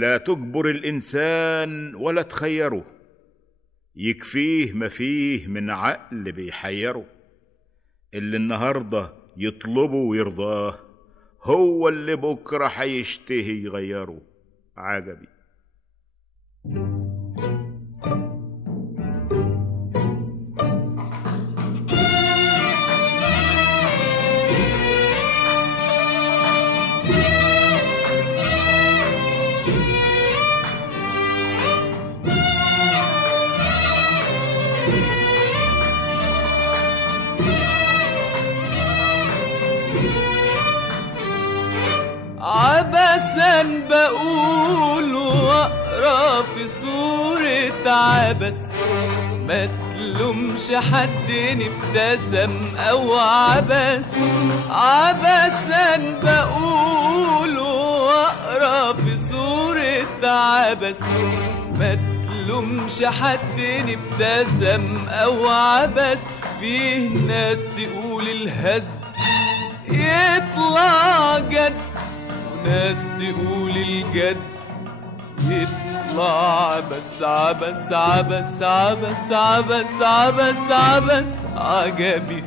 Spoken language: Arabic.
لا تجبر الإنسان ولا تخيره، يكفيه ما فيه من عقل بيحيره. اللي النهاردة يطلبه ويرضاه هو اللي بكرة هيشتهي يغيره. عجبي. عبسا بقول واقرا في صورة عبس، ما تلومش حد ابتسم او عبس. عبسا بقول واقرا في صورة عبس، ما تلومش حد ابتسم او عبس. فيه ناس تقول الهزل يطلع جد، وناس تقول الجد يطلع عبس. عبس عبس عبس عبس عبس عبس عجبي.